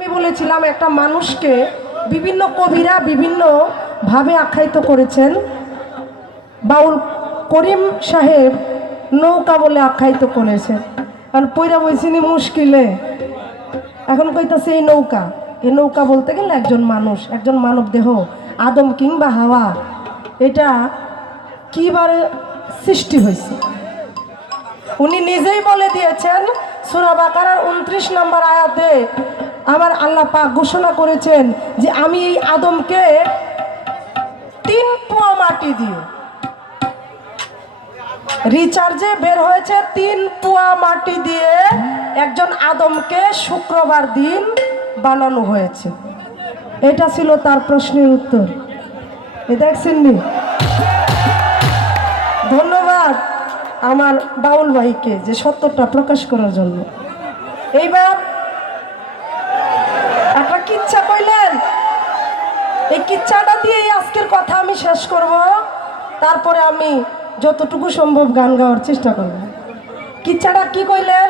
আমি বলেছিলাম একটা মানুষকে বিভিন্ন কবিরা বিভিন্ন ভাবে আখ্যায়িত করেছেন। বাউল করিম সাহেব নৌকা বলে আখ্যায়িত করেছেন। কারণ পয়রা বইছিনি মুশকিলে, এখন কইতাছে এই নৌকা বলতে গেলে একজন মানুষ, একজন মানব দেহ, আদম কিংবা হাওয়া, এটা কিভাবে সৃষ্টি হয়েছে উনি নিজেই বলে দিয়েছেন। সূরা বাকারার 29 নম্বর আয়াতে আমার আল্লাহ পাক ঘোষণা করেছেন যে আমি এই আদমকে 3 পোয়া মাটি দিয়ে, রিচার্জে বের হয়েছে 3 পোয়া মাটি দিয়ে একজন আদমকে শুক্রবার দিন বানানো হয়েছে। এটা ছিল তার প্রশ্নের উত্তর। দেখছেন নি? ধন্যবাদ আমার বাউল ভাইকে যে সত্যটা প্রকাশ করার জন্য। এইবার একটা কিচ্ছা কইলেন, এই কিচ্ছাটা দিয়েই আজকের কথা আমি শেষ করব। তারপরে আমি যতটুকু সম্ভব গান গাওয়ার চেষ্টা করব। কিচ্ছাটা কি কইলেন?